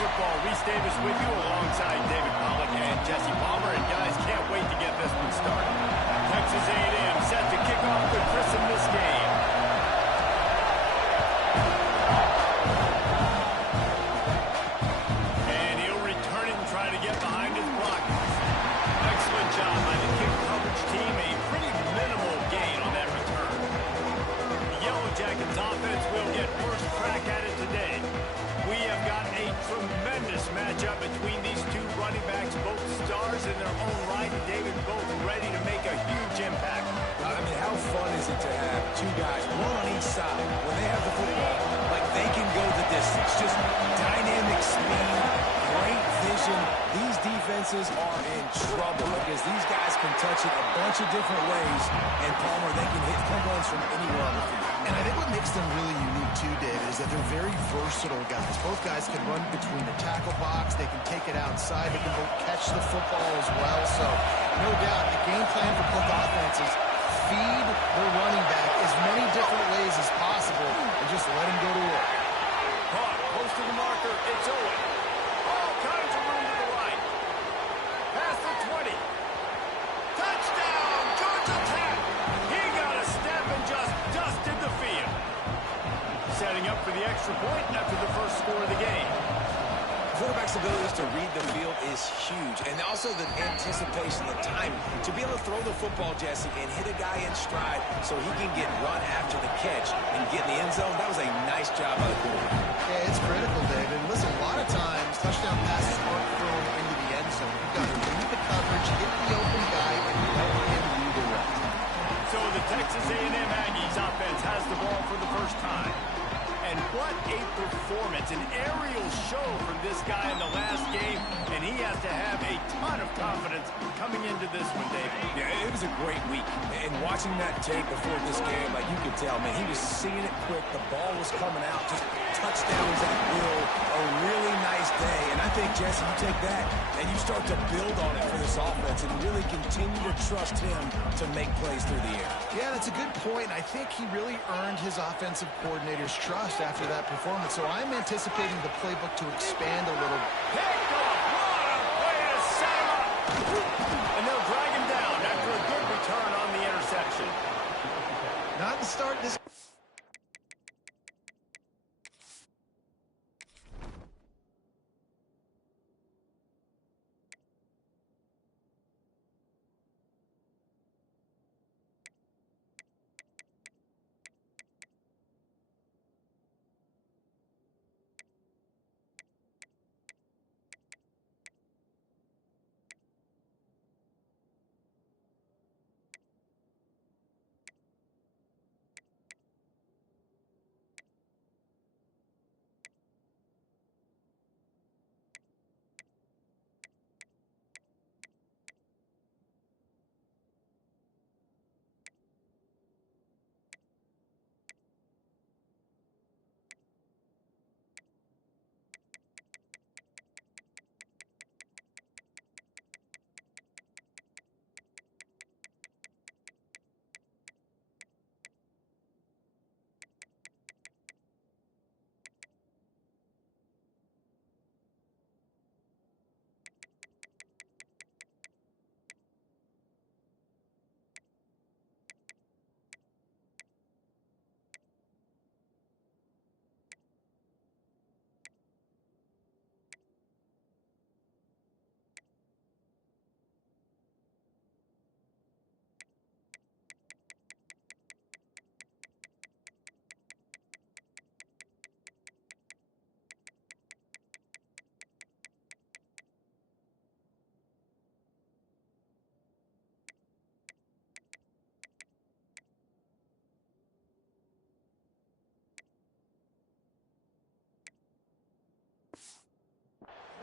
Football. Reese Davis with you alongside David Pollack and Jesse Palmer. And guys, can't wait to get this one started. Texas A&M set to kick off the christen this game. And he'll return it and try to get behind his blockers. Excellent job by the kick coverage team. A pretty minimal gain on that return. The Yellow Jackets offense will get first crack at it today. We have got a tremendous matchup between these two running backs, both stars in their own right, and David, both ready to make a huge impact. I mean, how fun is it to have two guys, one on each side, when they have the football, like they can go the distance. Just dynamic speed, great vision. These defenses are in trouble because these guys can touch it a bunch of different ways, and Palmer, they can hit home runs from anywhere on the field. And I think what makes them really unique, too, David, is that they're very versatile guys. Both guys can run between the tackle box. They can take it outside. They can both catch the football as well. So, no doubt, the game plan for both offenses, feed their running back as many different ways as possible and just let him go to work. Caught, close to the marker. It's Owen. All kinds of room to the right. Past the 20. Touchdown, Georgia Tech. He got a step and just dusted the field. Setting up for the extra point after the first score of the game. Quarterback's abilities to read the field is huge, and also the anticipation, the time to be able to throw the football, Jesse, and hit a guy in stride so he can get run after the catch and get in the end zone. That was a nice job by the quarterback. Yeah, it's critical, David. Listen, a lot of times touchdown passes aren't thrown into the end zone. You've got to read the coverage, hit the open guy, and let him redirect. So the Texas A&M Aggies offense has the ball for the first time. And what a performance, an aerial show from this guy in the last game, and he has to have a ton of confidence coming into this one, David. Yeah, it was a great week. And watching that tape before this game, like you could tell, man, he was seeing it quick. The ball was coming out, just touchdowns at will. A really nice day. And I think, Jesse, you take that and you start to build on it for this offense and really continue to trust him to make plays through the air. Yeah, that's a good point. I think he really earned his offensive coordinator's trust after that performance. So I'm anticipating the playbook to expand a little. Picked off. What a way to set him up. And they'll drag him down after a good return on the interception. Not to start this.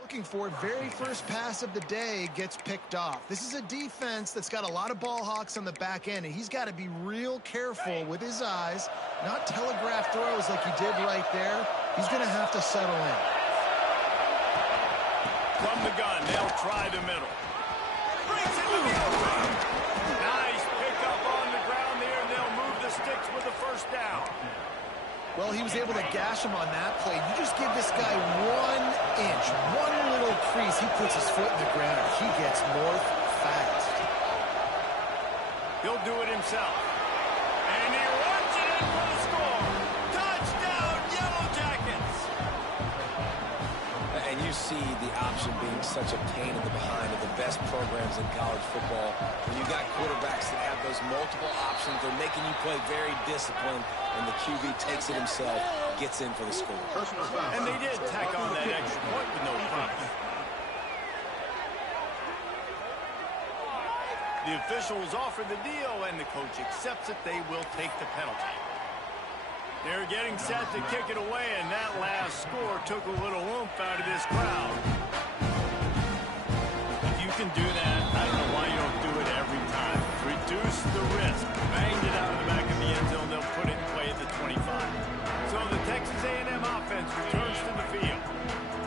Looking for very first pass of the day gets picked off. This is a defense that's got a lot of ball hawks on the back end, and he's got to be real careful with his eyes, not telegraph throws like he did right there. He's going to have to settle in. From the gun, they'll try the middle. Brings it to the open. Nice pickup on the ground there, and they'll move the sticks with a first down. Well, he was able to gash him on that play. You just give this guy 1 inch, he puts his foot in the ground, he gets north fast. He'll do it himself. And he runs it in for the score. Touchdown, Yellow Jackets! And you see the option being such a pain in the behind of the best programs in college football. When you got quarterbacks that have those multiple options, they're making you play very disciplined, and the QB takes it himself, gets in for the score. And they did tack on that extra point with no problem. The officials offer the deal, and the coach accepts it. They will take the penalty. They're getting set to kick it away, and that last score took a little oomph out of this crowd. If you can do that, I don't know why you don't do it every time. Reduce the risk. Banged it out of the back of the end zone. They'll put it in play at the 25. So the Texas A&M offense returns to the field.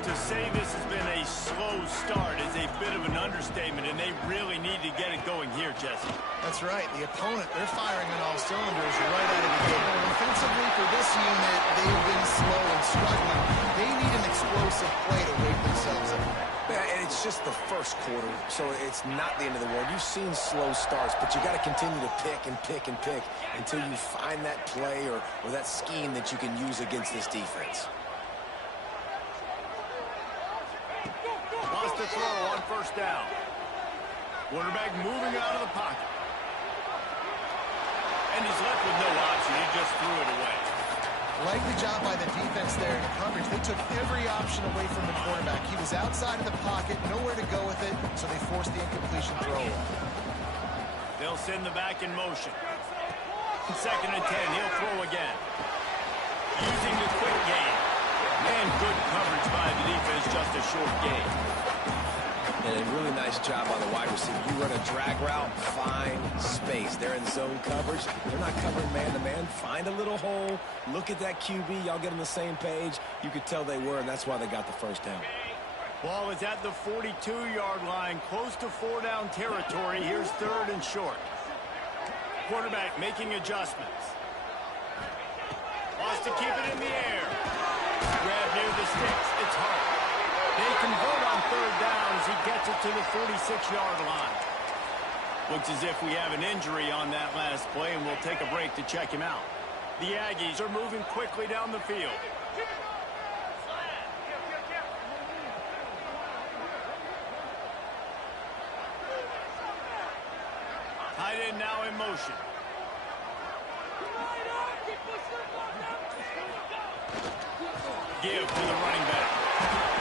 To say this has been a slow start is a bit of an understatement, and they really need to get it going here, Jesse. That's right. The opponent, they're firing on all cylinders right out of the gate. Offensively for this unit, they've been slow and struggling. They need an explosive play to wake themselves up. Yeah, and it's just the first quarter, so it's not the end of the world. You've seen slow starts, but you got to continue to pick and pick and pick until you find that play or that scheme that you can use against this defense. Wants to throw on first down. Quarterback moving out of the pocket. And he's left with no option. He just threw it away. Like the job by the defense there in coverage. They took every option away from the quarterback. He was outside of the pocket, nowhere to go with it, so they forced the incompletion throw. They'll send the back in motion. 2nd and 10. He'll throw again. Using the quick game. And good coverage by the defense, just a short gain. And a really nice job on the wide receiver. You run a drag route, find space. They're in zone coverage. They're not covering man-to-man. Find a little hole. Look at that QB. Y'all get on the same page. You could tell they were, and that's why they got the first down. Ball is at the 42-yard line, close to 4-down territory. Here's 3rd and short. Quarterback making adjustments. Wants to keep it in the air. Grab near the sticks. It's hard. They convert on 3rd down as he gets it to the 46-yard line. Looks as if we have an injury on that last play, and we'll take a break to check him out. The Aggies are moving quickly down the field. Tight end now in motion. Give to the running back.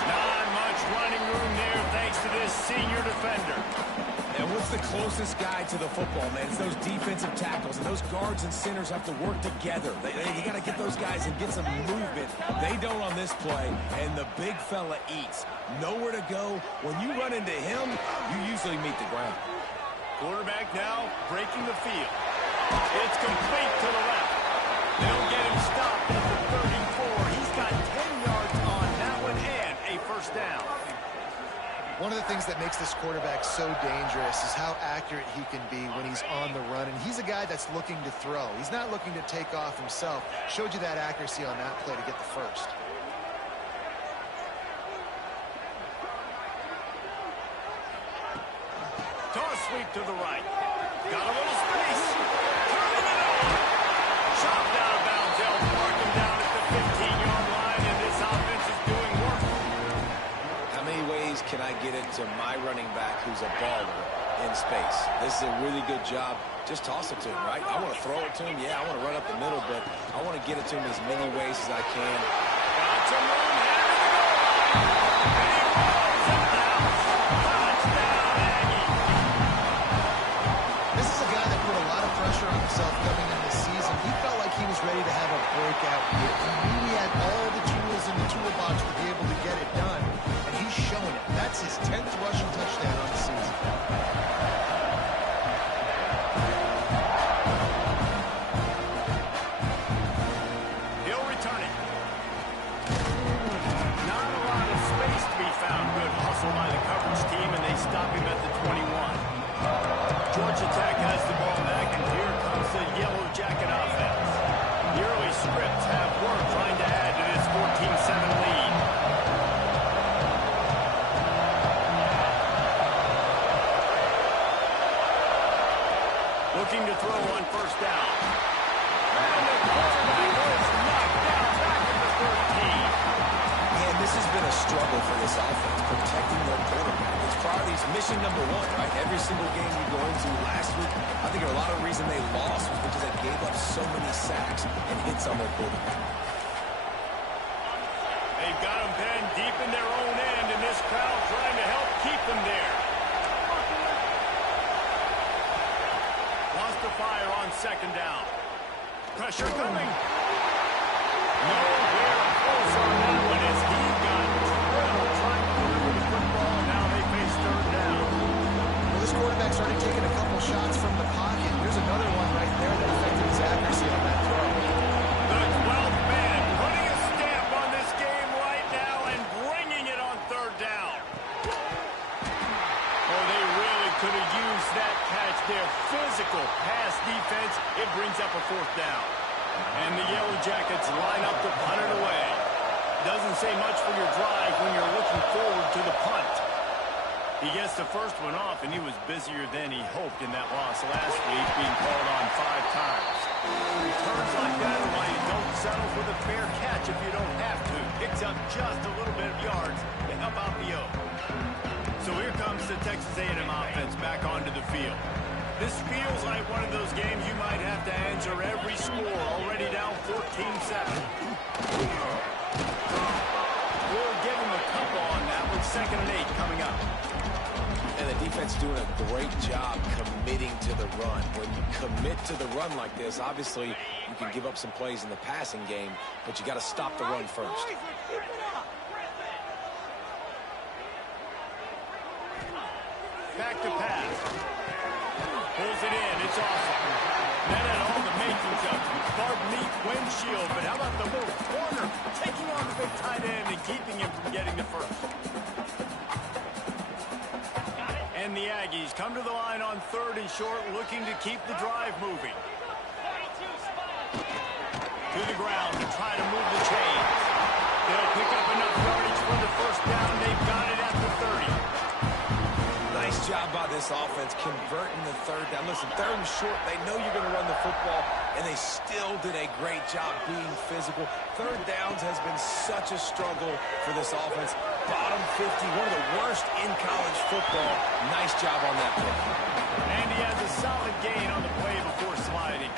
Not much running room there thanks to this senior defender. And what's the closest guy to the football, man? It's those defensive tackles, and those guards and centers have to work together. They got to get those guys and get some movement. They don't on this play, and the big fella eats. Nowhere to go. When you run into him, you usually meet the ground. Quarterback now breaking the field. It's complete to the left. They'll get him stopped at the 34. He's got 10 yards on that one and a first down. One of the things that makes this quarterback so dangerous is how accurate he can be when he's on the run. And he's a guy that's looking to throw. He's not looking to take off himself. Showed you that accuracy on that play to get the first. Toss sweep to the right. Got a little space. Turning it on. Chopped out of bounds. They'll mark him down at the 15-yard line, and this offense is doing work. How many ways can I get it to my running back who's a baller in space? This is a really good job. Just toss it to him, right? I want to throw it to him. Yeah, I want to run up the middle, but I want to get it to him as many ways as I can. Got some room here. And he rolls into the house. Touchdown, Aggie. This is a guy that put a lot of pressure on himself coming into the season. He felt like he was ready to have a breakout year. He knew he had all the tools in the toolbox to be able to get it done, and he's showing it. That's his 10th rushing touchdown on the season. He'll return it. Not a lot of space to be found. Good hustle by the coverage team, and they stop him at the 21. Georgia Tech has the ball back, and here comes the Yellow Jacket offense. The early scripts have work trying to add to this 14-7 lead. Attempting to throw on first down. And the quarterback was knocked down back at the 13. And this has been a struggle for this offense, protecting their quarterback. It's priorities mission number one, right? Every single game you go into last week, I think a lot of the reason they lost was because they gave up so many sacks and hits on their quarterback. They've got them pinned deep in their own end, and this crowd trying to help keep them there. Wants to fire on second down. Pressure coming. Nowhere close on that one as he got dribbled trying to deliver the football. Now they face third down. Well, this quarterback started taking a couple shots from the pocket. Here's another one right there that affected his accuracy on that throw. The 12th man putting a stamp on this game right now and bringing it on third down. Oh, they really could have used that catch there. Physical pass defense. It brings up a fourth down. And the Yellow Jackets line up to punt it away. Doesn't say much for your drive when you're looking forward to the punt. He gets the first one off, and he was busier than he hoped in that loss last week, being called on 5 times. Returns like that are why you don't settle for the fair catch if you don't have to. Picks up just a little bit of yards to help out the O. So here comes the Texas A&M offense back onto the field. This feels like one of those games you might have to answer every score, already down 14-7. We'll give him a couple on that with 2nd and 8 coming up. And the defense doing a great job committing to the run. When you commit to the run like this, obviously you can give up some plays in the passing game, but you got to stop the run first. Back to pass. Pulls it in. It's awesome. That had all the makings of Barbed meat windshield, but how about the little corner taking on the big tight end and keeping him from getting the first? And the Aggies come to the line on 3rd and short, looking to keep the drive moving. To the ground to try to move the chains. They'll pick up enough yardage for the first down. They've got it at the 30. Nice job by this offense converting the 3rd down. Listen, 3rd and short, they know you're going to run the football, and they still did a great job being physical. 3rd downs has been such a struggle for this offense. Bottom 50, one of the worst in college football. Nice job on that play. And he has a solid gain on the play before sliding.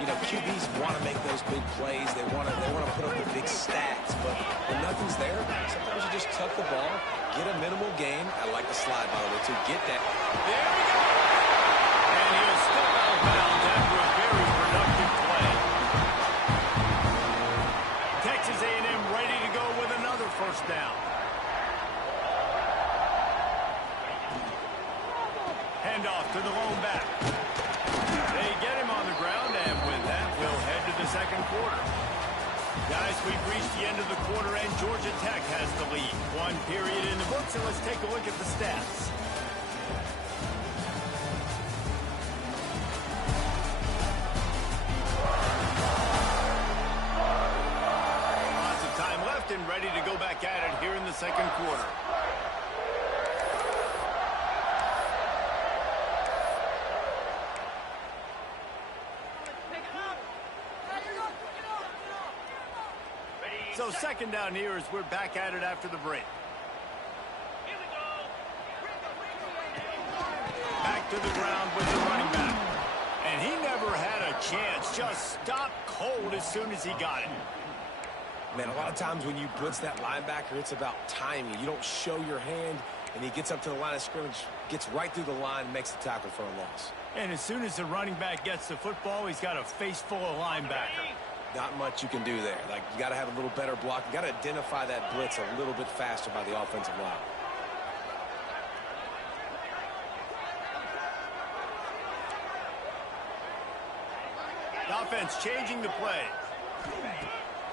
You know, QBs want to make those big plays. They want to put up the big stats, but when nothing's there, sometimes you just tuck the ball, get a minimal gain. I like the slide, by the way, to get that. There we go. And he'll step out of bounds after a very productive play. Texas A&M ready to go with another first down. Handoff to the lone back. They get him on the ground, and with that, we'll head to the 2nd quarter. Guys, we've reached the end of the quarter, and Georgia Tech has the lead. 1 period in the books, and let's take a look at the stats. Lots of time left and ready to go back at it here in the 2nd quarter. So 2nd down here as we're back at it after the break. Back to the ground with the running back. And he never had a chance. Just stopped cold as soon as he got it. Man, a lot of times when you blitz that linebacker, it's about timing. You don't show your hand, and he gets up to the line of scrimmage, gets right through the line, makes the tackle for a loss. And as soon as the running back gets the football, he's got a face full of linebacker. Not much you can do there. Like, you got to have a little better block. You got to identify that blitz a little bit faster by the offensive line. The offense changing the play.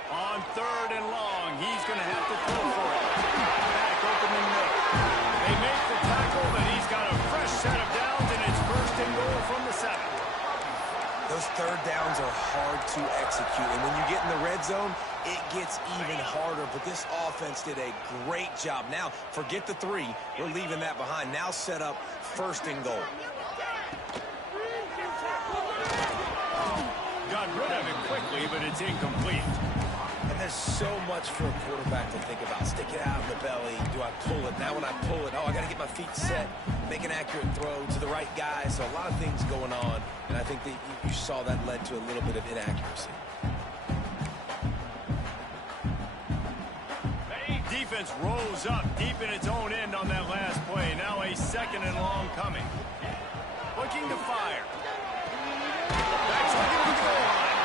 On 3rd and long, he's going to have to throw for it. Back open the middle. They make the tackle, but he's got a fresh set of downs, and it's 1st and goal from the 7. Those 3rd downs are hard to execute, and when you get in the red zone, it gets even harder, but this offense did a great job. Now, forget the 3. We're leaving that behind. Now set up 1st and goal. It's incomplete. And there's so much for a quarterback to think about. Stick it out in the belly. Do I pull it? Now when I pull it, I got to get my feet set, make an accurate throw to the right guy. So a lot of things going on, and I think that you saw that led to a little bit of inaccuracy. Defense rose up deep in its own end on that last play. Now a 2nd and long coming. Looking to fire. Back to the goal line.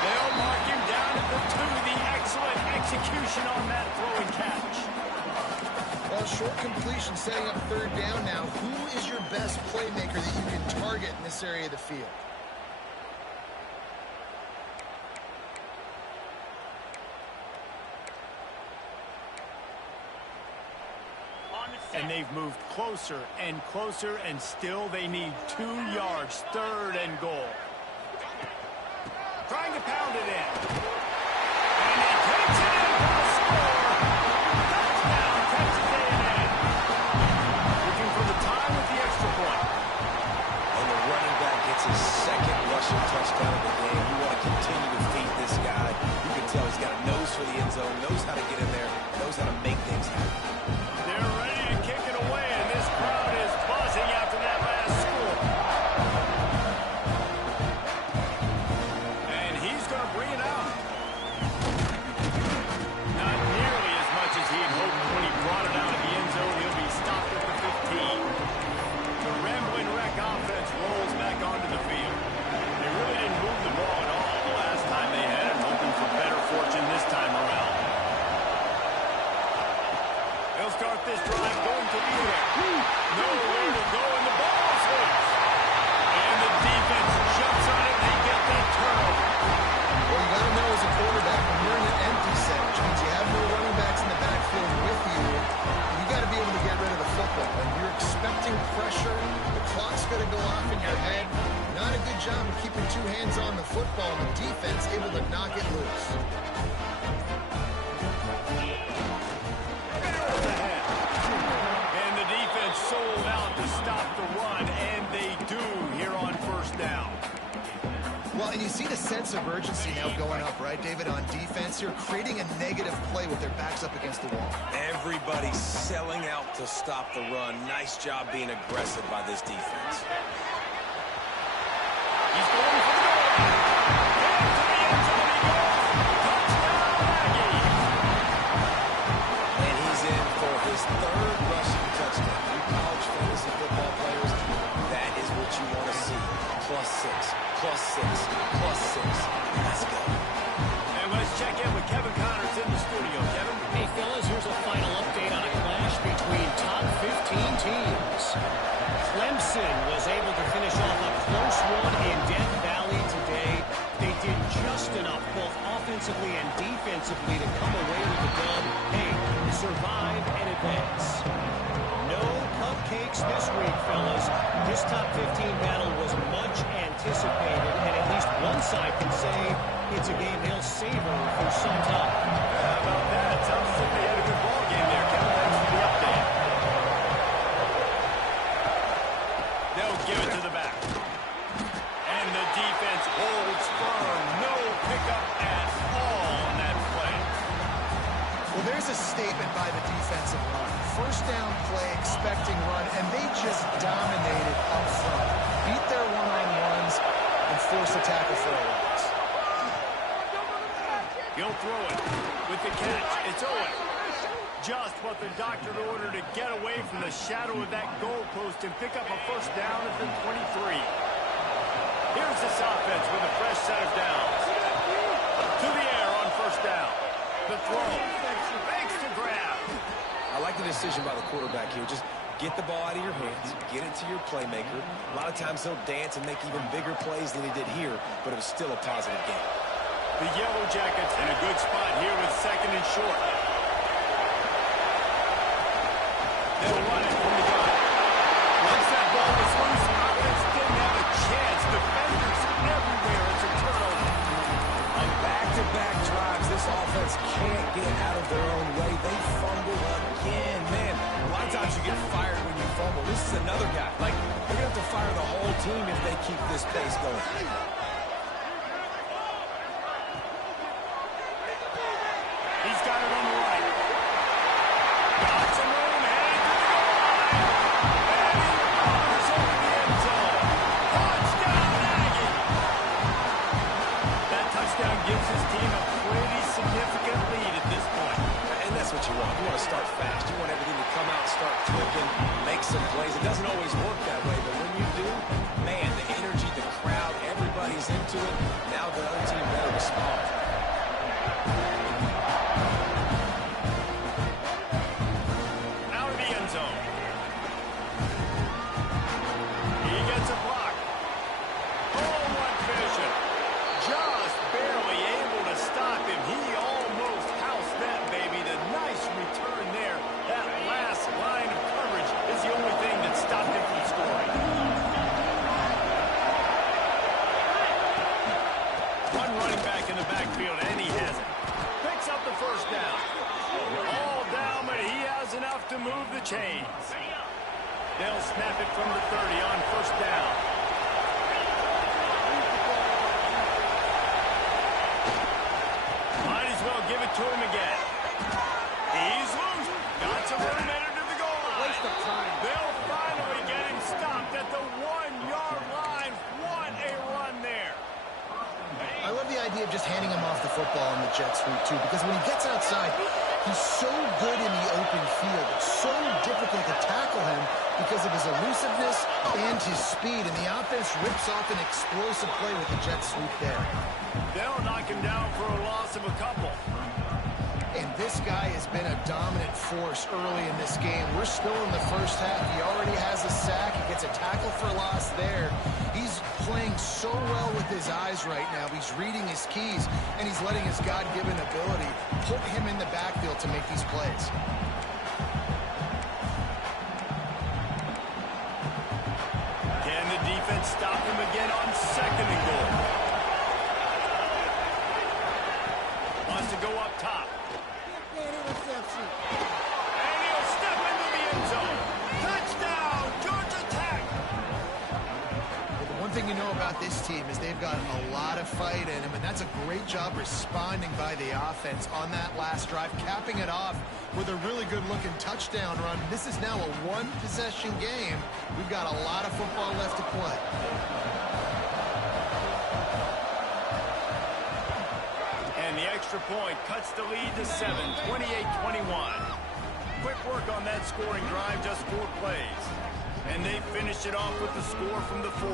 They'll mark him down at the 2. The excellent execution on that throw and catch. Well, short completion setting up 3rd down now. Who is your best playmaker that you can target in this area of the field? And they've moved closer and closer, and still they need 2 yards. 3rd and goal. Trying to pound it in. And he takes it in for the score. Touchdown, Texas A&M. Looking for the time with the extra point. And the running back gets his 2nd rushing touchdown of the game. You want to continue to feed this guy. You can tell he's got a nose for the end zone, knows how to get in there, knows how to make things happen. They're ready to kick it away, and this crowd is buzzing after that last score. And he's going to bring it out. Not nearly as much as he had hoped when he brought it out of the end zone. He'll be stopped at the 15. The rambling wreck offense rolls back onto the field. They really didn't move the ball at all the last time they had it, hoping for better fortune this time around. They'll start this drive going to Wheeler. Nowhere to go, and the ball's loose. And the defense jumps on it, they get that turnover. Well, you got to know as a quarterback, when you're in an empty set, which means you have no running backs in the backfield with you, you got to be able to get rid of the football. And you're expecting pressure, the clock's going to go off in your head. Not a good job of keeping 2 hands on the football, and the defense able to knock it loose. And the defense sold out to stop the run, and they do here on 1st down. Well, and you see the sense of urgency now going up, right, David, on defense. You're creating a negative play with their backs up against the wall. Everybody's selling out to stop the run. Nice job being aggressive by this defense. He's going for the goal. And to the end zone he goes. Touchdown, Aggies. And he's in for his 3rd rushing touchdown. You college fantasy football players, that is what you want to see. +6, +6, +6. Let's go. And let's check in with Kevin Connors in the studio. Kevin? Hey, fellas, here's a final update on a clash between top 15 teams. Clemson was able to finish off a close one in Death Valley today. They did just enough, both offensively and defensively, to come away with the dub. Hey, survive and advance. No cupcakes this week, fellas. This top 15 battle was much anticipated, and at least one side can say it's a game they'll savor for some time. How about that? Sounds like they had a good ball game there, Kevin. Thanks for the update. They'll give it to the back. And the defense holds firm. No pickup at all on that play. Well, there's a statement by the defensive line. 1st down play, expecting run, and they just dominated up front. Beat their one-on-ones and force a tackle for a loss. He'll throw it with the catch. It's Owen. Just what the doctor ordered to get away from the shadow of that goalpost and pick up a 1st down at the 23. Here's this offense with a fresh set of downs. To the air on 1st down. The throw. Thanks to grab. I like the decision by the quarterback here. Just get the ball out of your hands, get it to your playmaker. A lot of times he'll dance and make even bigger plays than he did here, but it was still a positive game. The Yellow Jackets in a good spot here with 2nd and short. They'll run it from the gun. Once that ball was loose, offense didn't have a chance. Defenders everywhere. It's a turnover. On back-to-back drives, this offense can't get out of their own way. They fumble again. Man, a lot of times you get fired when you fumble. This is another guy. Like, they're going to have to fire the whole team if they keep this pace going. start fast. You want everything to come out, start clicking, make some plays. It doesn't always work that way, but when you do, man, the energy, the crowd, everybody's into it. Now the other team better respond. Out of the end zone. He gets a block. Oh, what vision. Just barely able to stop him. He almost housed that baby. The nice return there. That last line of coverage is the only thing that stopped him from scoring. One running back in the backfield, and he has it. Picks up the first down. All down, but he has enough to move the chains. They'll snap it from the 30 on first down. Might as well give it to him again. He's loose. Got some room entered to the goal line. Waste of time. They'll finally get him stopped at the 1-yard line. What a run there. I love the idea of just handing him off the football in the jet sweep, too, because when he gets outside, he's so good in the open field. It's so difficult to tackle him because of his elusiveness and his speed, and the offense rips off an explosive play with the jet sweep there. They'll knock him down for a loss of a couple. And this guy has been a dominant force early in this game. We're still in the first half. He already has a sack. He gets a tackle for loss there. He's playing so well with his eyes right now. He's reading his keys, and he's letting his God-given ability put him in the backfield to make these plays. Can the defense stop him again on second and goal? Wants to go up top. And he'll step into the end zone. Touchdown, Georgia Tech. The one thing you know about this team is they've got a lot of fight in them, and that's a great job responding by the offense on that last drive, capping it off with a really good-looking touchdown run. This is now a one-possession game. We've got a lot of football left to play. And the extra point cuts the lead to 7, 28-21. Quick work on that scoring drive, just 4 plays. And they finish it off with the score from the 4.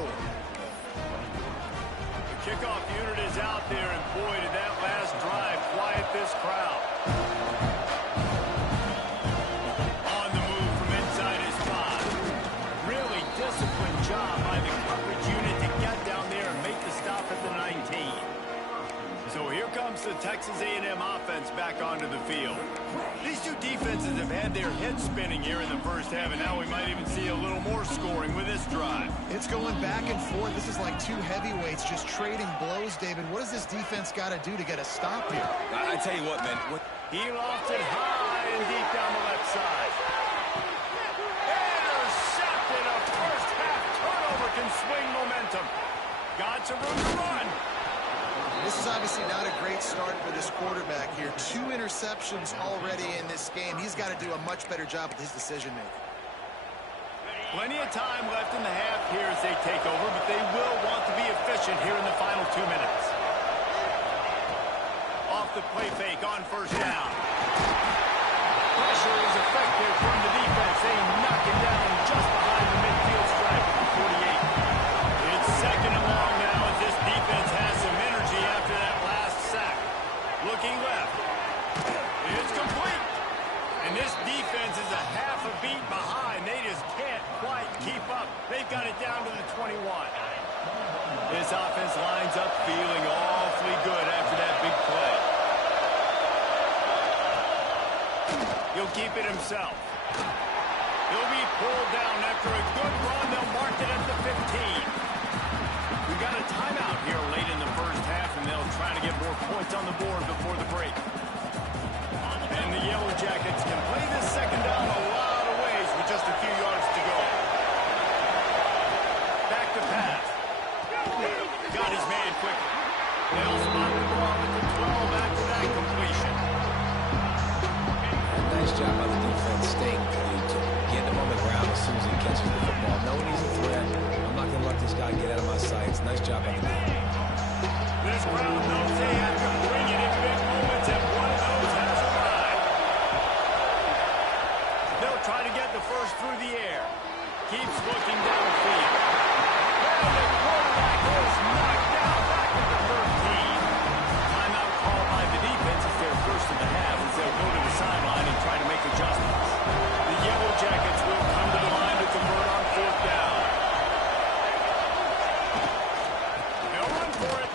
The kickoff unit is out there, and boy, did that last drive quiet this crowd. On the move from inside his 5. Really disciplined job by the coverage unit to get down there and make the stop at the 19. So here comes the Texas A&M offense back onto the field. These two defenses have had their heads spinning here in the first half, and now we might even see a little more scoring with this drive. It's going back and forth. This is like two heavyweights just trading blows, David. What does this defense got to do to get a stop here? I tell you what, man. He lofted high and deep down the left side. Intercepted. A first half turnover can swing momentum. Got some room to run. This is obviously not a great start for this quarterback here. 2 interceptions already in this game. He's got to do a much better job with his decision-making. Plenty of time left in the half here as they take over, but they will want to be efficient here in the final 2 minutes. Off the play fake on first down. Pressure is effective from the defense. They knock it down just behind the midfield stripe at the 48. It's second and long now as this defense has some energy after that last sack. Looking left. It's complete. And this defense is a half a beat behind. They just can't quite keep up. They've got it down to the 21. This offense lines up feeling awfully good after that big play. He'll keep it himself. He'll be pulled down after a good run. They'll mark it at the 15. We've got a timeout here late in the first half, and they'll try to get more points on the board before the break. And the Yellow Jackets can play this second down a lot of ways with just a few yards to go. Back to pass. Got his man quickly. They'll spot the ball at the 12 after that completion. Nice job by the defense staying clean to get him on the ground as soon as he catches the football. Knowing he's a threat, I'm not going to let this guy get out of my sights. Nice job by the defense. This crowd knows they have to bring it in big moments, and one of those has arrived. try to get the first through the air. Keeps looking downfield. And the quarterback is knocked down back at the 13. Timeout called by the defense is their first of the half as they'll go to the sideline and try to make adjustments. The Yellow Jackets will come to the line to convert on fourth down. They'll run for it.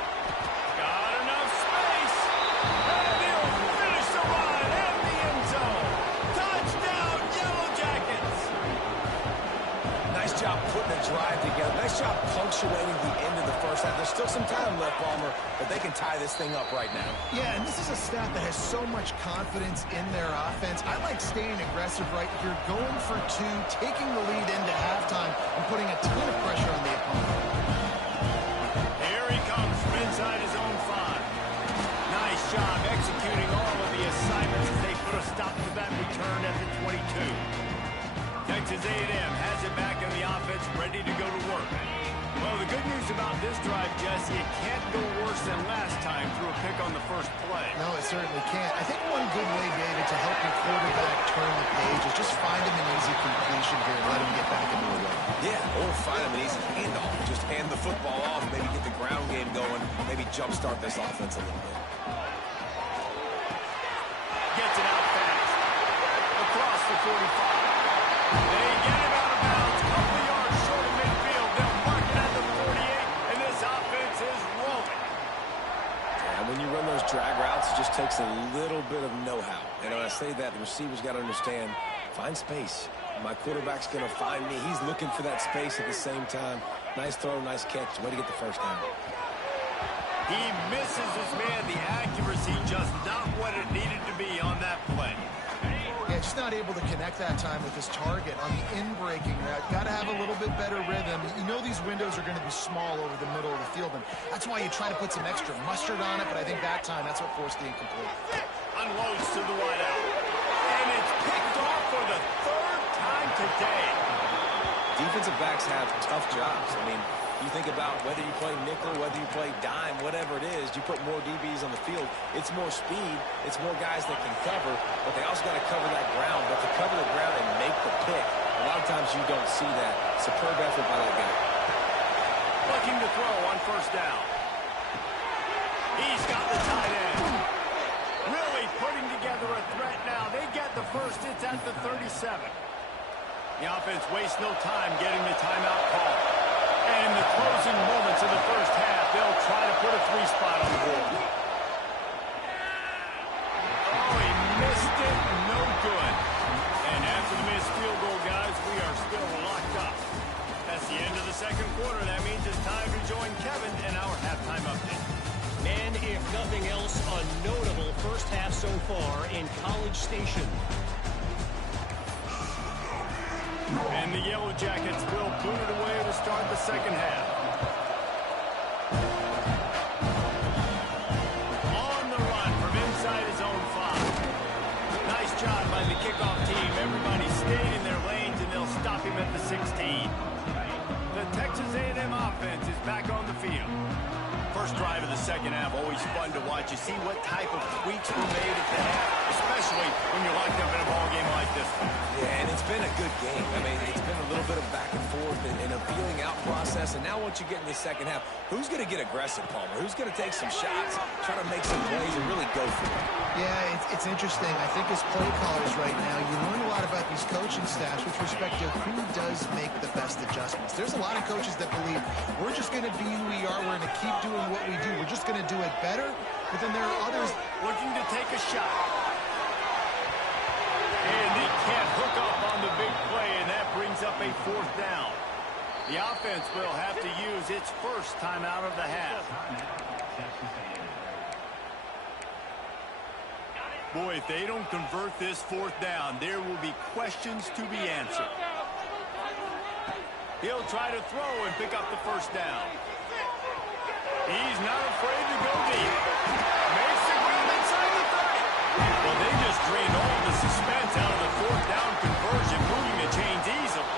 Got enough space. And he'll finish the run in the end zone. Touchdown, Yellow Jackets. Nice job putting a drive together. Nice job punctuating the end of the first half. There's still some time left, Palmer, but they can tie this thing up right now. Yeah, and this is a staff that has so much confidence in their offense. I like staying aggressive right here, going for two, taking the lead into halftime, and putting a ton of pressure on the opponent. Here he comes from inside his own 5. Nice job executing all of the assignments as they put a stop to that return at the 22. Texas A&M has it back in the offense, ready to go to work. Well, the good news about this drive, Jesse, it can't go worse than last time through a pick on the first play. No, it certainly can't. I think one good way, David, to help your quarterback turn the page is just find him an easy completion here and let him get back into the run. Yeah, or find him an easy handoff. Just hand the football off, maybe get the ground game going, maybe jumpstart this offense a little bit. Gets it out fast. Across the 45. They get him out of bounds. Couple of yards short of midfield. They'll mark it at the 48, and this offense is rolling. And when you run those drag routes, it just takes a little bit of know-how. And when I say that, the receiver's got to understand, find space. My quarterback's going to find me. He's looking for that space at the same time. Nice throw, nice catch. Way to get the first down. He misses his man. The accuracy just not what it needed to be on that play. Yeah, just not able to connect that time with his target on the in-breaking route. Got to have a little bit better rhythm. You know these windows are going to be small over the middle of the field, and that's why you try to put some extra mustard on it, but I think that time that's what forced the incomplete. Unloads to the wideout. And it's picked off for the third time today. Defensive backs have tough jobs. I mean, you think about whether you play nickel, whether you play dime, whatever it is, you put more DBs on the field. It's more speed. It's more guys that can cover, but they also got to cover that ground. But to cover the ground and make the pick, a lot of times you don't see that. Superb effort by that guy. Looking to throw on first down. He's got the tight end. Really putting together a threat now. They get the first. It's at the 37. The offense wastes no time getting the timeout call. And in the closing moments of the first half, they'll try to put a 3-spot on the board. Oh, he missed it. No good. And after the missed field goal, guys, we are still locked up. That's the end of the second quarter. That means it's time to join Kevin in our halftime update. And if nothing else, a notable first half so far in College Station. And the Yellow Jackets will boot it away to start the second half. On the run from inside his own 5. Nice job by the kickoff team. Everybody stayed in their lanes, and they'll stop him at the 16. The Texas A&M offense is back on the field. First drive of the second half, always fun to watch. You see what type of tweaks were made at the half, especially when you're locked up in a ball game like this one. Yeah, and it's been a good game. I mean, it's been a little bit of back and forth and a feeling out process. And now once you get in the second half, who's going to get aggressive, Palmer? Who's going to take some shots, try to make some plays, and really go for it? Yeah, it's interesting. I think as play callers right now, you learn a lot about these coaching staffs with respect to who does make the best adjustments. There's a lot of coaches that believe we're just going to be who we are. We're going to keep doing what we do. We're just going to do it better. But then there are others looking to take a shot. And he can't hook up on the big play, and that brings up a fourth down. The offense will have to use its first timeout of the half. Boy, if they don't convert this fourth down, there will be questions to be answered. He'll try to throw and pick up the first down. He's not afraid to go deep. Makes the ground inside the 30. Well, they just drained all the suspense out of the fourth down conversion, moving the chains easily.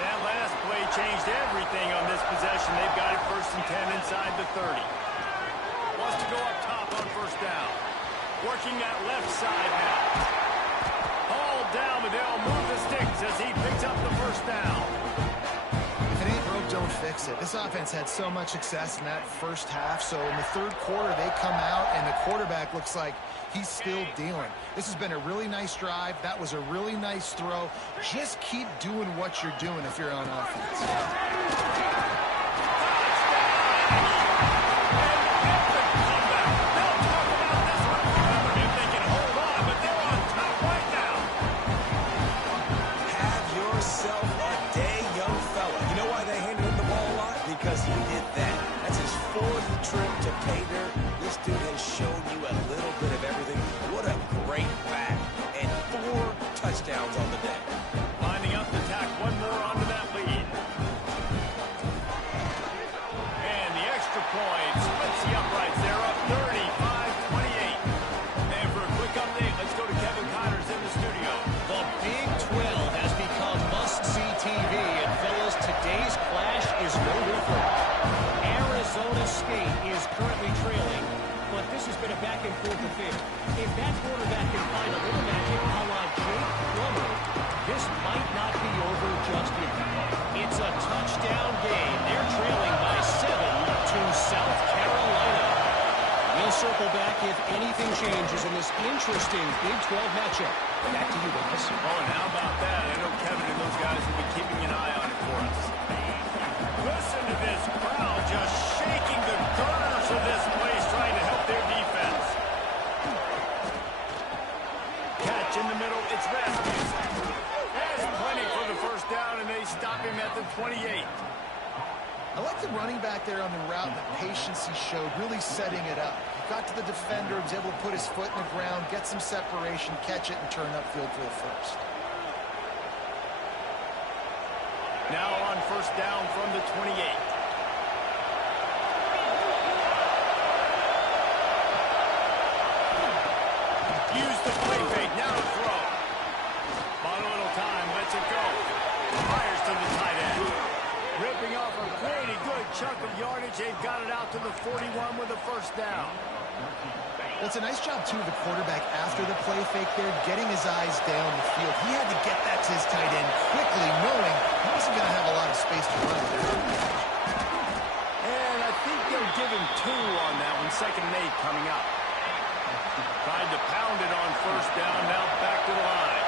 That last play changed everything on this possession. They've got it first and 10 inside the 30. Wants to go up top on first down. Working that left side now. Hauled down, but they'll move first down. If it ain't broke, don't fix it. This offense had so much success in that first half, so in the third quarter, they come out, and the quarterback looks like he's still dealing. This has been a really nice drive. That was a really nice throw. Just keep doing what you're doing if you're on offense. Because he did that. That's his fourth trip to pay dirt. This dude has shown you a little bit of everything. What a great back. And 4 touchdowns on the day. Lining up to tack one more onto that lead. And the extra point splits the uprights. They're up 35-28. And for a quick update, let's go to Kevin Connors in the studio. The Big 12 has become must-see TV. And fellas, today's clash is no different. Arizona State is currently trailing, but this has been a back-and-forth affair. If that quarterback can find a little magic a la Jake Plummer, this might not be over just yet. It's a touchdown game. They're trailing by 7 to South Carolina. We'll circle back if anything changes in this interesting Big 12 matchup. Back to you guys. Oh, and how about that? I know Kevin and those guys will be keeping an eye on it for us. Listen to this crowd just shaking the girders of this place, trying to help their defense. Catch in the middle, it's Rasmussen. There's plenty for the first down, and they stop him at the 28. I like the running back there on the route, the patience he showed, really setting it up. He got to the defender, was able to put his foot in the ground, get some separation, catch it, and turn upfield for the first. Now on first down from the 28. Use the play fake, now to throw. Bought a little time, lets it go. Fires to the tight end. Ripping off a pretty good chunk of yardage. They've got it out to the 41 with a first down. Well, it's a nice job, too, of the quarterback after the play fake there, getting his eyes down the field. He had to get that to his tight end quickly, knowing he wasn't going to have a lot of space to run there. And I think they'll give him 2 on that one. 2nd and 8 coming up. Tried to pound it on first down, now back to the line.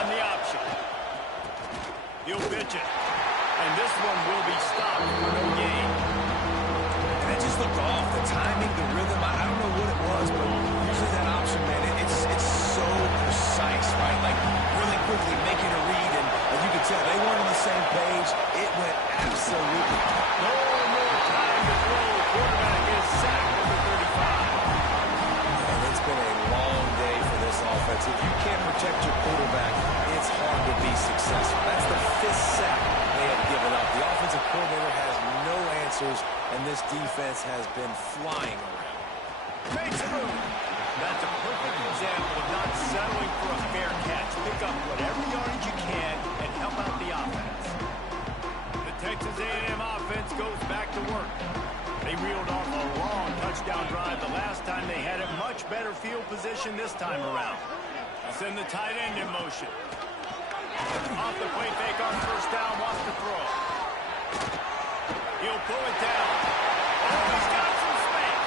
On the option. He'll pitch it. And this one will be stopped for no gain. And it just looked off. The timing, the rhythm, I don't know what it was, but usually that option, man, it's so precise, right? Like, really quickly making a read, and as you can tell, they weren't on the same page. It went absolutely. No more time to throw. Quarterback is sacked at the 35. And it's been a long day for this offense. If you can't protect your quarterback, it's hard to be successful. That's the 5th sack they have given up. The offensive coordinator has no answers, and this defense has been flying around. Makes room. That's a perfect example of not settling for a fair catch. Pick up whatever yardage you can and help out the offense. The Texas A&M offense goes back to work. They reeled off a long touchdown drive the last time they had a much better field position this time around. Send the tight end in motion. Off the play fake on first down, wants to throw. He'll pull it down. Oh, he's got some space.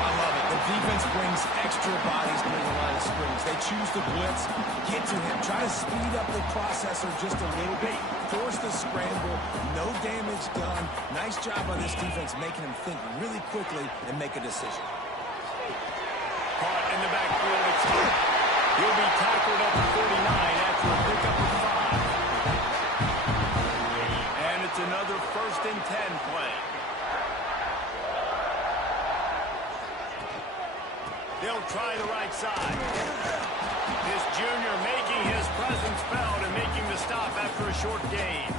I love it. The defense brings extra bodies near the line of scrimmage. They choose to blitz, get to him, try to speed up the processor just a little bit, force the scramble, no damage done. Nice job by this defense making him think really quickly and make a decision. Caught in the backfield, it's Hunt. He'll be tackled at the 49 after a pickup of 5. And it's another 1st and 10 play. They'll try the right side. This junior making his presence felt and making the stop after a short gain.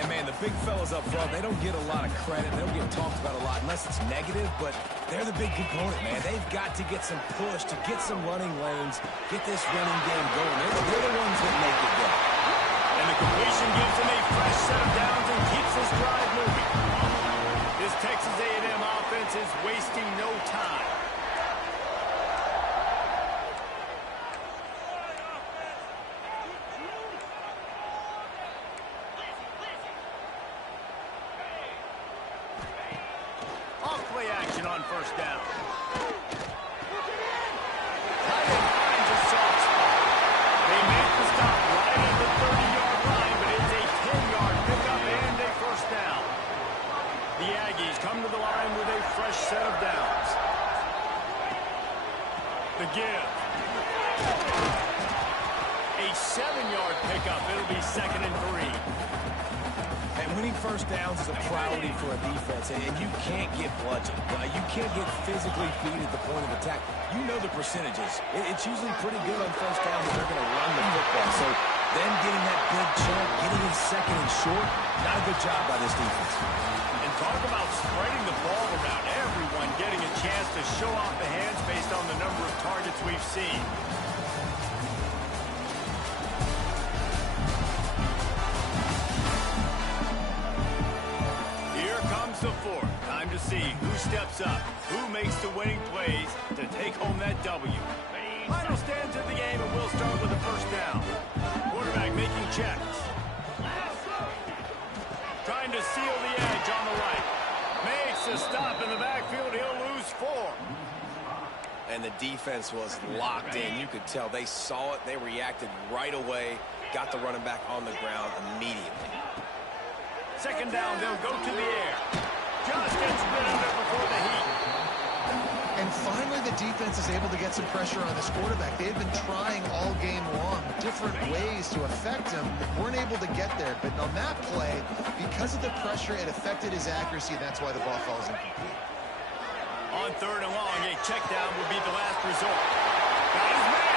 And, man, the big fellas up front, they don't get a lot of credit. They don't get talked about a lot unless it's negative, but they're the big component, man. They've got to get some push, to get some running lanes, get this running game going. They're the ones that make it go. And the completion gives them a fresh set of downs and keeps this drive moving. This Texas A&M offense is wasting no time. The give. A 7-yard pickup. It'll be 2nd and 3. And winning first downs is a priority for a defense, and you can't get bludgeoned. You can't get physically beat at the point of attack. You know the percentages. It's usually pretty good on first down that they're going to run the football. So them getting that big chunk, getting in 2nd and short, not a good job by this defense. And talk about spreading the ball around. Everyone getting a chance to show off the hands based on the number of targets we've seen. The 4th. Time to see who steps up, who makes the winning plays to take home that W. Final stands of the game, and we'll start with the first down. Quarterback making checks. Trying to seal the edge on the right. Makes a stop in the backfield. He'll lose 4. And the defense was locked in. You could tell they saw it. They reacted right away. Got the running back on the ground immediately. 2nd down, they'll go to the air. Just gets rid of it before the heat. And finally, the defense is able to get some pressure on this quarterback. They've been trying all game long, different ways to affect him. Weren't able to get there. But on that play, because of the pressure, it affected his accuracy. That's why the ball falls incomplete. On 3rd and long, a check down would be the last resort. Got his man.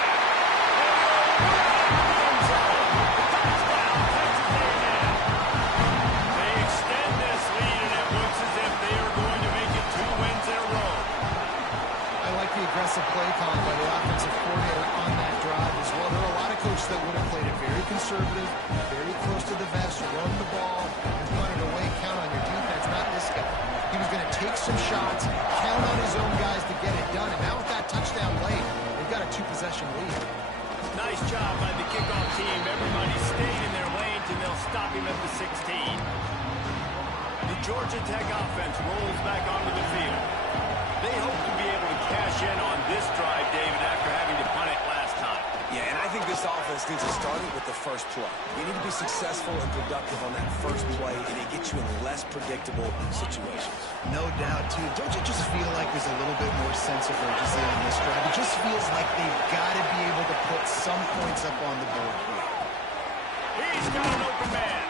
Touchdown, Texas A&M. They extend this lead, and it looks as if they are going to make it 2 wins in a row. I like the aggressive play call by the offensive coordinator on that drive as well. There are a lot of coaches that would have played it very conservative, very close to the vest, run the ball, and punted away, count on your defense. Not this guy. He was going to take some shots, count on his own guys to get it done. And now with that touchdown late, they've got a 2-possession lead. Nice job by the kickoff team. Everybody stayed in their lanes, and they'll stop him at the 16. The Georgia Tech offense rolls back onto the field. They hope to be able to cash in on this drive, David, after having to punt it last time. Yeah, and I think this offense needs to start it with the first play. You need to be successful and productive on that first play, and it gets you in less predictable situations. No doubt, too. Don't you just feel like there's a little bit more sense of urgency on this drive? It just feels like they've got to be able to put some points up on the board here. He's got an open man.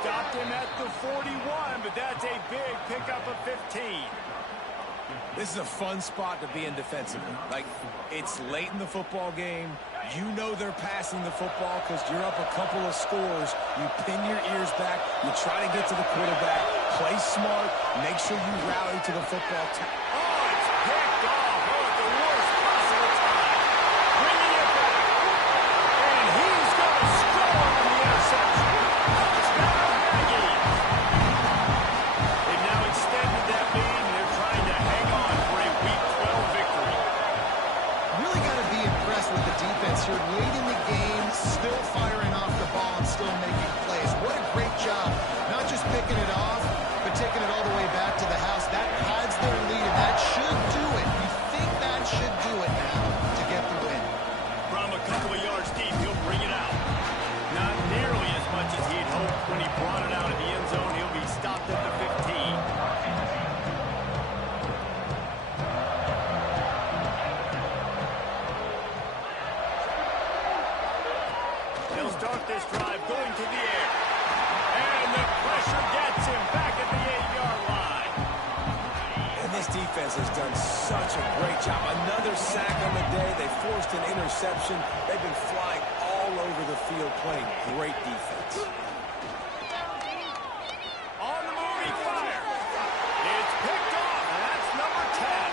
Stopped him at the 41, but that's a big pickup of 15. This is a fun spot to be in defensively. Like, it's late in the football game. You know they're passing the football because you're up a couple of scores. You pin your ears back. You try to get to the quarterback. Play smart. Make sure you rally to the football. Oh, it's picked off. Oh, at the worst possible time. Bringing it back. And he's going to score on the interception. Touchdown, Aggies. They've now extended that lead, and they're trying to hang on for a Week 12 victory. Really got to be impressed with the defense here. Late in the game, still firing off the ball and still making plays. What a great job. Not just picking it off, but taking it all the way back to the house. That pads their lead, and that should do it. You think that should do it now to get the win. From a couple of yards deep, he'll bring it out. Not nearly as much as he'd hoped when he brought it out of the end zone. He'll be stopped at the 15. They'll start this drive going to the air. And the pressure gets him back at the 8-yard line. And this defense has done such a great job. Another sack on the day. They forced an interception. They've been flying all over the field playing great defense. On the move, he fires. It's picked off, and that's number 10.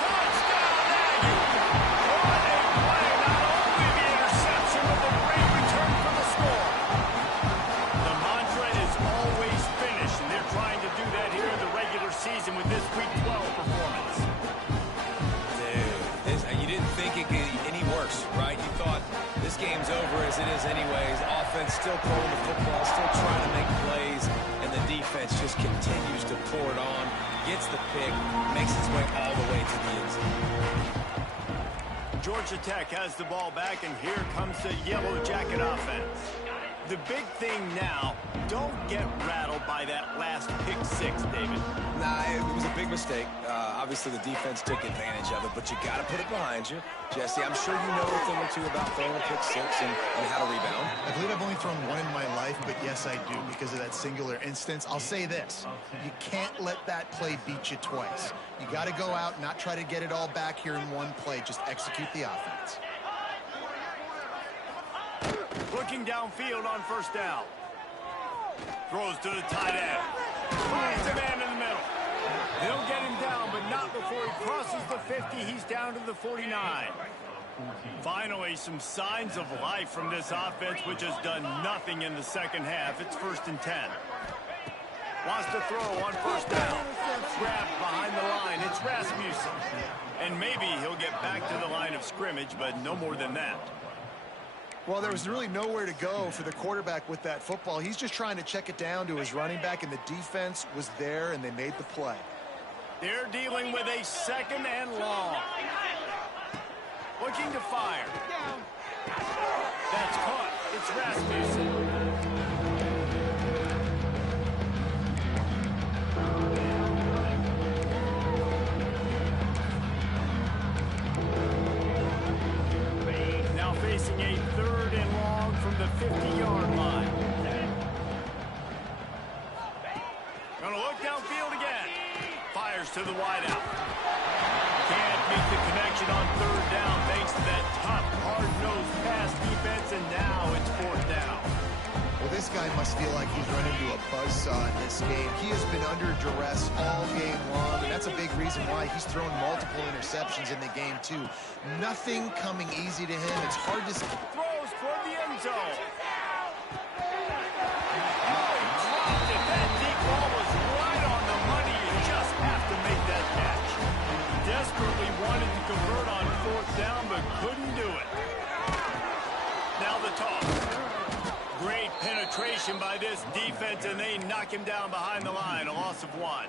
Touchdown, Aggies. What a play. Not only the interception, but the great return for the score. The mantra is always finish, and they're trying to do that here in the regular season with this Week 12 performance. Dude, you didn't think it could get any worse, right? You thought this game's over as it is anyways. Offense still pulling the football, still trying to make plays, and the defense just continues to pour it on, gets the pick, makes its way all the way to the end zone. Georgia Tech has the ball back, and here comes the Yellow Jacket offense. The big thing now, don't get rattled by that last pick six, David. Nah, it was a big mistake. Obviously, the defense took advantage of it, but you got to put it behind you. Jesse, I'm sure you know a thing or two about throwing a pick six and how to rebound. I believe I've only thrown one in my life, but yes, I do because of that singular instance. I'll say this. You can't let that play beat you twice. You got to go out and not try to get it all back here in one play. Just execute the offense. Looking downfield on first down. Throws to the tight end. Finds a man in the middle. They'll get him down, but not before he crosses the 50. He's down to the 49. Finally, some signs of life from this offense, which has done nothing in the second half. It's 1st and 10. Wants to throw on first down. Grabbed behind the line. It's Rasmussen. And maybe he'll get back to the line of scrimmage, but no more than that. Well, there was really nowhere to go for the quarterback with that football. He's just trying to check it down to his running back, and the defense was there, and they made the play. They're dealing with a 2nd and long. Looking to fire. That's caught. It's Rasmussen. Now facing a 3rd and long from the 50-yard line. Gonna look downfield again. Fires to the wideout. Can't meet the connection on 3rd down thanks to that tough, hard-nosed pass defense, and now it's 4th down. Well, this guy must feel like he's run into a buzzsaw in this game. He has been under duress all game long, and that's a big reason why he's thrown multiple interceptions in the game, too. Nothing coming easy to him. It's hard to... Throws toward the end zone. Oh, he dropped it. That deep ball was right on the money. You just have to make that catch. Desperately wanted to convert on 4th down, but couldn't do it. Now the toss. Great penetration by this defense, and they knock him down behind the line. A loss of 1.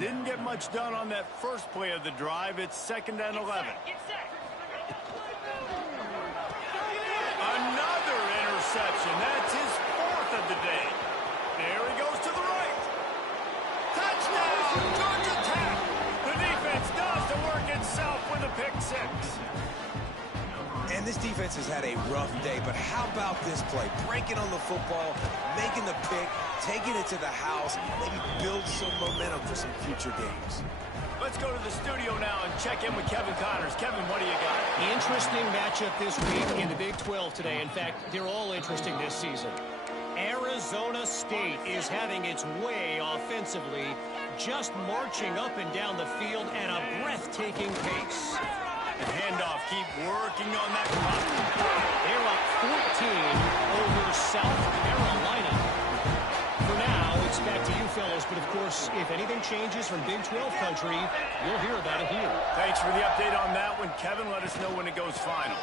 Didn't get much done on that first play of the drive. It's 2nd and 11. Another interception. That's his 4th of the day. There he goes to the right. Touchdown, Georgia Tech. The defense does the work itself with a pick six. And this defense has had a rough day, but how about this play? Breaking on the football, making the pick, taking it to the house, maybe build some momentum for some future games. Let's go to the studio now and check in with Kevin Connors. Kevin, what do you got? Interesting matchup this week in the Big 12 today. In fact, they're all interesting this season. Arizona State is having its way offensively, just marching up and down the field at a breathtaking pace. The handoff, keep working on that clock. They're up 14 over South Carolina. For now, it's back to you fellows, but of course, if anything changes from Big 12 country, you'll hear about it here. Thanks for the update on that one, Kevin. Let us know when it goes final.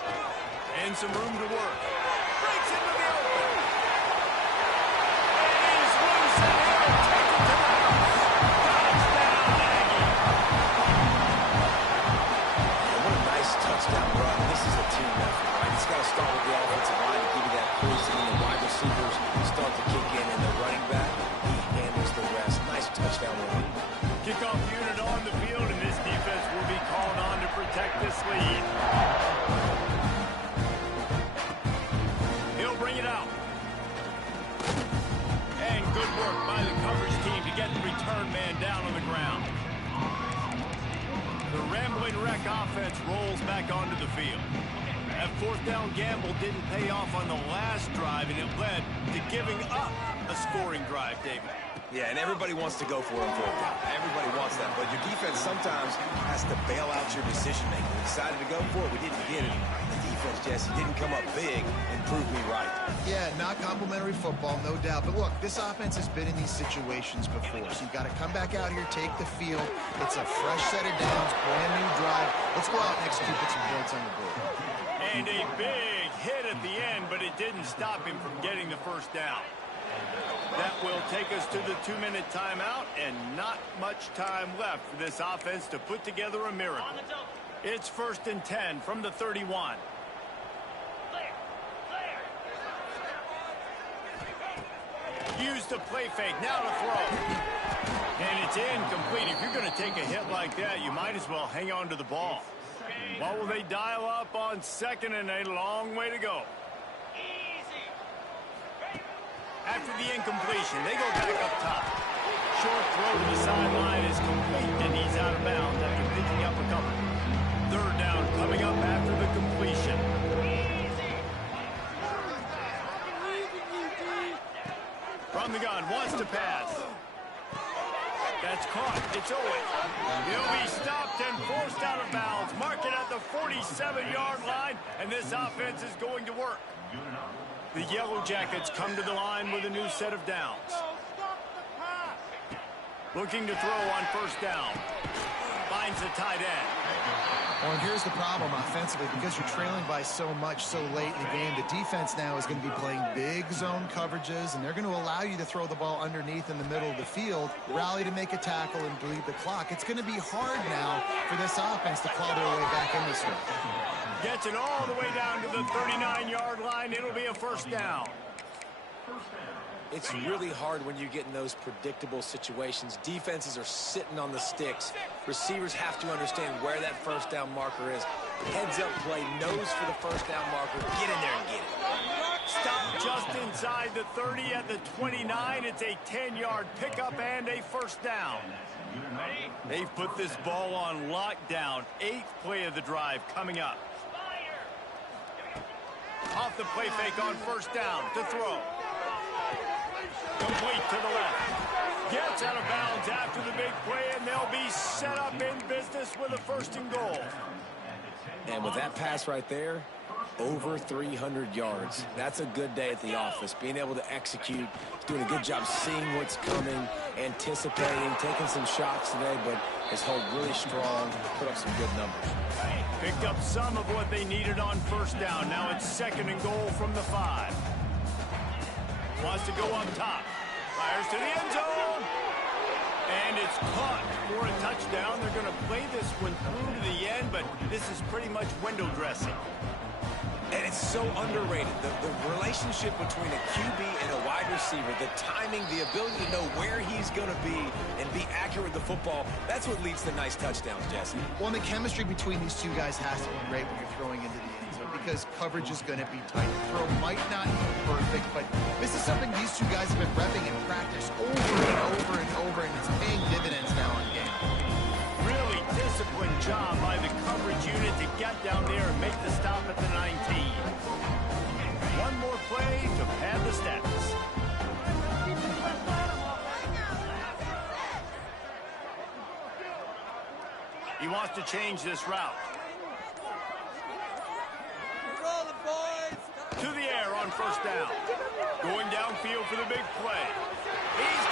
And some room to work. Breaks into the open. And he's loose and he'll take it to the house. Touchdown, Aggie. What a nice touchdown run. This is a team effort, right? It's got to start with the offensive line to give you that push, and then the wide receivers start to kick in, and the running back, he handles the rest. Nice touchdown run. Kickoff unit on the field, and this defense will be called on to protect this lead. He'll bring it out. And good work by the coverage team to get the return man down on the ground. The Rambling Wreck offense rolls back onto the field. That 4th down gamble didn't pay off on the last drive, and it led to giving up a scoring drive, David. Yeah, and everybody wants to go for it on 4th down. Everybody wants that, but your defense sometimes has to bail out your decision-making. We decided to go for it. We didn't get it. The defense, Jesse, didn't come up big and prove me right. Yeah, not complimentary football, no doubt. But look, this offense has been in these situations before. So you've got to come back out here, take the field. It's a fresh set of downs, brand new drive. Let's go out and execute, put some points on the board. And a big hit at the end, but it didn't stop him from getting the 1st down. That will take us to the 2-minute timeout, and not much time left for this offense to put together a miracle. It's 1st and 10 from the 31. Use the play fake. Now to throw. And it's incomplete. If you're going to take a hit like that, you might as well hang on to the ball. What will they dial up on second and a long way to go? After the incompletion, they go back up top. Short throw to the sideline is complete, and he's out of bounds after picking up a couple. Third down coming up after the completion. From the gun, wants to pass. That's caught. It's Owen. He'll be stopped and forced out of bounds. Mark it at the 47-yard line, and this offense is going to work. The Yellow Jackets come to the line with a new set of downs. Looking to throw on first down. Finds the tight end. Well, and here's the problem offensively. Because you're trailing by so much so late in the game, the defense now is going to be playing big zone coverages, and they're going to allow you to throw the ball underneath in the middle of the field, rally to make a tackle, and bleed the clock. It's going to be hard now for this offense to claw their way back in this one. Gets it all the way down to the 39-yard line. It'll be a first down. It's really hard when you get in those predictable situations. Defenses are sitting on the sticks. Receivers have to understand where that first down marker is. Heads-up play, nose for the first down marker. Get in there and get it. Stop just inside the 30 at the 29. It's a 10-yard pickup and a first down. They've put this ball on lockdown. 8th play of the drive coming up. Off the play fake on first down to throw. Complete to the left. Gets out of bounds after the big play, and they'll be set up in business with a first and goal. And with that pass right there, over 300 yards. That's a good day at the office. Being able to execute, doing a good job seeing what's coming, anticipating, taking some shots today, but has held really strong, put up some good numbers. Picked up some of what they needed on first down. Now it's second and goal from the 5. Wants to go up top. Fires to the end zone. And it's caught for a touchdown. They're going to play this one through to the end, but this is pretty much window dressing. And it's so underrated. The relationship between a QB and a wide receiver, the timing, the ability to know where he's going to be and be accurate with the football, that's what leads to nice touchdowns, Jesse. Well, and the chemistry between these two guys has to be great when you're throwing into the end zone because coverage is going to be tight. The throw might not be perfect, but this is something these two guys have been repping in practice over and over and over, and it's paying dividends now in game. Really disciplined job by the coverage unit to get down there and make the stop at the 19. One more play to pad the stats. He wants to change this route. To the air on first down. Going downfield for the big play. He's